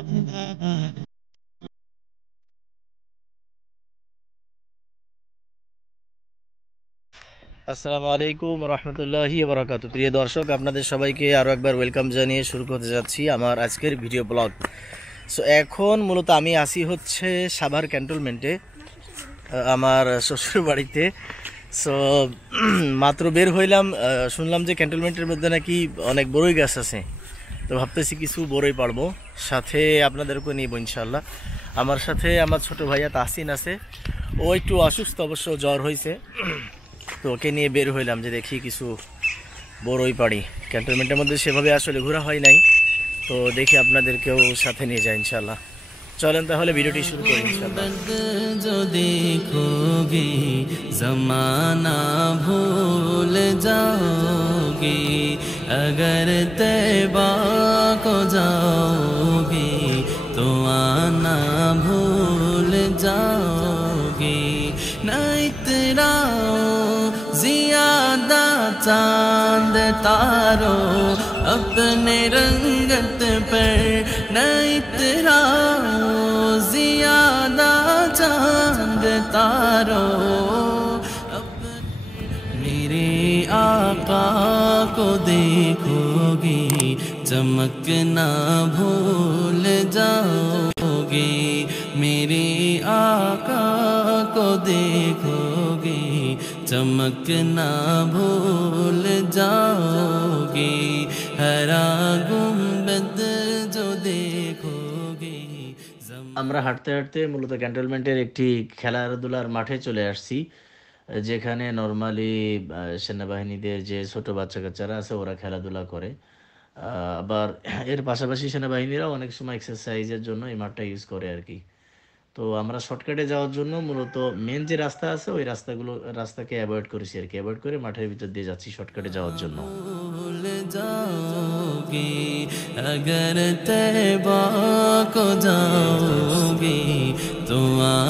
আসসালামু আলাইকুম রহমতুল্লাহি বারাকাতু। প্রিয় দর্শক, আপনাদের সবাইকে আরও একবার ওয়েলকাম জানিয়ে শুরু করতে যাচ্ছি আমার আজকের ভিডিও ব্লগ। সো এখন মূলত আমি আসি হচ্ছে সাভার ক্যান্টনমেন্টে, আমার শ্বশুর বাড়িতে। সো মাত্র বের হইলাম, শুনলাম যে ক্যান্টনমেন্টের মধ্যে নাকি অনেক বড়ই গাছ আছে। তো ভাবতেছি কিছু বড়ই পারবো, সাথে আপনাদেরকে নিব ইনশাল্লাহ। আমার সাথে আমার ছোট ভাইয়া তাহসিন আছে, ও একটু অসুস্থ, অবশ্য জ্বর হয়েছে। তো ওকে নিয়ে বের হইলাম যে দেখি কিছু বড়ই পারি। ক্যান্টনমেন্টের মধ্যে সেভাবে আসলে ঘোরা হয় নাই, তো দেখি আপনাদেরকেও সাথে নিয়ে যায় ইনশাল্লাহ। চলেন তাহলে ভিডিওটি শুরু করি ইনশাল্লাহ। जो देखोगे जमाना भूल जाओगे, अगर तैबा को जाओगे तो आना भूल जाओगे। न इतराओ जियादा चांद तारो अपने रंगत पर, न इतराओ जियादा चांद तारो मेरे आका को देखोगे चमकना भूल जाओगे। मेरे आका को देखोगे चमकना भूल जाओगे। हरा गुंबद जो देखोगे আমরা হাঁটতে হাঁটতে মূলত ক্যান্টনমেন্টের একটি খেলাধুলার মাঠে চলে আসছি, যেখানে নর্মালি সেনাবাহিনীদের যে ছোট বাচ্চা কাচ্চারা আছে ওরা খেলাধুলা করে। আবার এর পাশাপাশি সেনাবাহিনীরাও অনেক সময় এক্সারসাইজের জন্য এই মাঠটা ইউজ করে আর কি। তো আমরা শর্টকাটে যাওয়ার জন্য মূলত মেন যে রাস্তা আছে ওই রাস্তাকে অ্যাভয়েড করেছি আর কি, অ্যাভয়েড করে মাঠের ভিতর দিয়ে যাচ্ছি শর্টকাটে যাওয়ার জন্য। भूल जाओगे, अगर तैबा को जाओगे तो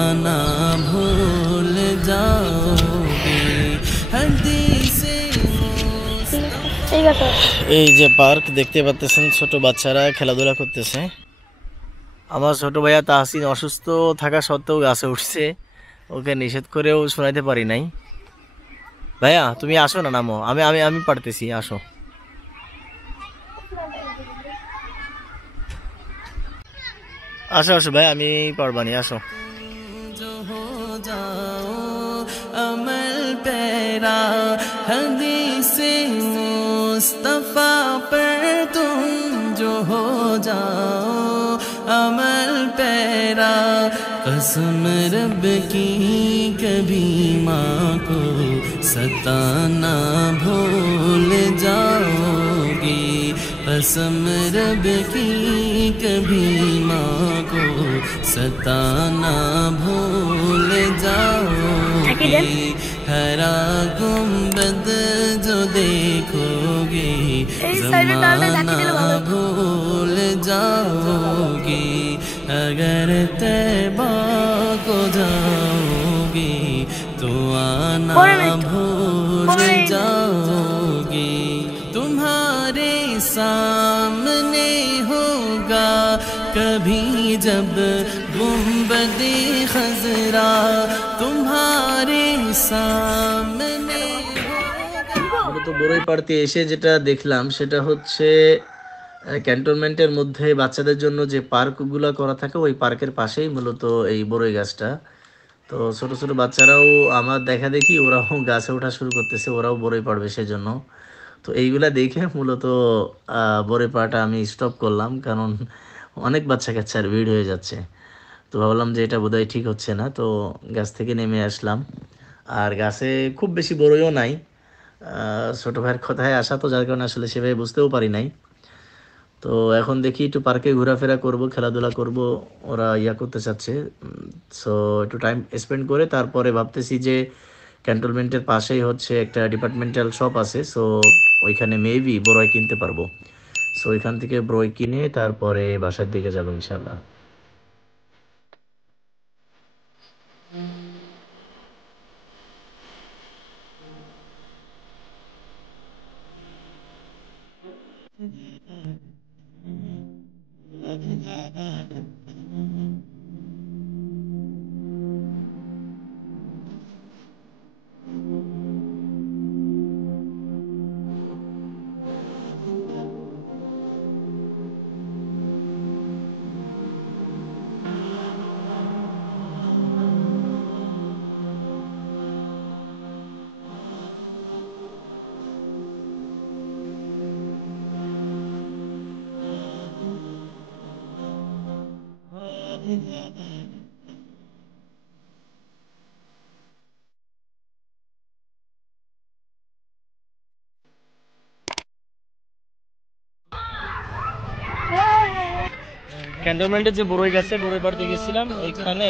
आना भूल जाओगे। हदीसे এই যে পার্ক দেখতে পাচ্ছেন, ছোট বাচ্চারা খেলাধুলা করতেছে। আমার ছোট ভাইয়া তাহসিন অসুস্থ থাকা সত্ত্বেও গাছে উঠছে, ওকে নিষেধ করেও শোনাইতে পারি নাই। ভাইয়া তুমি আসো না, নামো, আমি আমি আমি পারতেছি, আসো। আসো আসো ভাই, আমি পারবানি, আসো। जो हो जाओ अमल पैरा, हदीसे मुस्तफा पर तुम जो हो जाओ अमल पैरा। कसम रब की कभी माँ को सताना भूल जाओगे। कसम रब की कभी माँ को सताना भूल जाओगे। हरा गुंबद जो देखोगे जमाना भूल जाओगे। अगर तैबा को जाओगे तो आना भूल जाओगे। तुम्हारे सामने होगा कभी जब गुंबदे खजरा, तुम्हारे सामने আমরা তো বড়ই পাড়তে এসে যেটা দেখলাম সেটা হচ্ছে ক্যান্টনমেন্টের মধ্যে বাচ্চাদের জন্য যে পার্কগুলো করা থাকে ওই পার্কের পাশেই মূলত এই বড়ই গাছটা। তো ছোট ছোট বাচ্চারাও আমার দেখা দেখি ওরাও গাছে ওঠা শুরু করতেছে, ওরাও বড়ই পাড়বে সেজন্য। তো এইগুলা দেখে মূলত বড়ই পাড়াটা আমি স্টপ করলাম, কারণ অনেক বাচ্চা কাচ্চার ভিড় হয়ে যাচ্ছে। তো ভাবলাম যে এটা বোধহয় ঠিক হচ্ছে না, তো গাছ থেকে নেমে আসলাম। আর গাছে খুব বেশি বড়ইও নাই। ছোট ভাইয়ের কথায় আসা তো, যার কারণে আসলে সেভাবে বুঝতেও পারি নাই। তো এখন দেখি একটু পার্কে ঘোরাফেরা করব, খেলাধুলা করব, ওরা ইয়া করতে চাচ্ছে। সো একটু টাইম স্পেন্ড করে তারপরে ভাবতেছি যে ক্যান্টনমেন্টের পাশেই হচ্ছে একটা ডিপার্টমেন্টাল শপ আছে, সো ওইখানে মেবি বড়ই কিনতে পারবো। সো ওইখান থেকে বড়ই কিনে তারপরে বাসার দিকে যাবো ইনশাল্লাহ। ক্যান্টনমেন্টের যে বড়ই গাছে বড়ই পাড়তে গেছিলাম, ওইখানে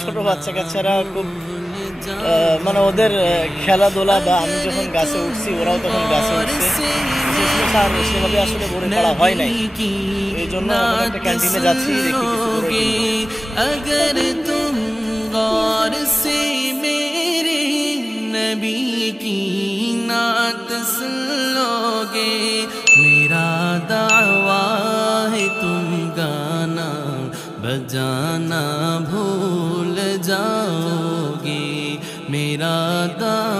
ছোট বাচ্চা কাচ্চারা খুব মানে ওদের খেলাধুলা, বা আমি যখন গাছে উঠছি ওরাও তখন গাছে উঠছে। সেভাবে আসলে বড়ই পাড়া হয় নাই, এই জন্য একটা ক্যান্টিনে যাচ্ছি, দেখি কিছু বড়ই কিনবো। अगर तुम गौर से मेरे नबी की नात सुन लोगे, मेरा दावा है तुम गाना बजाना भूल जाओगे, मेरा दावा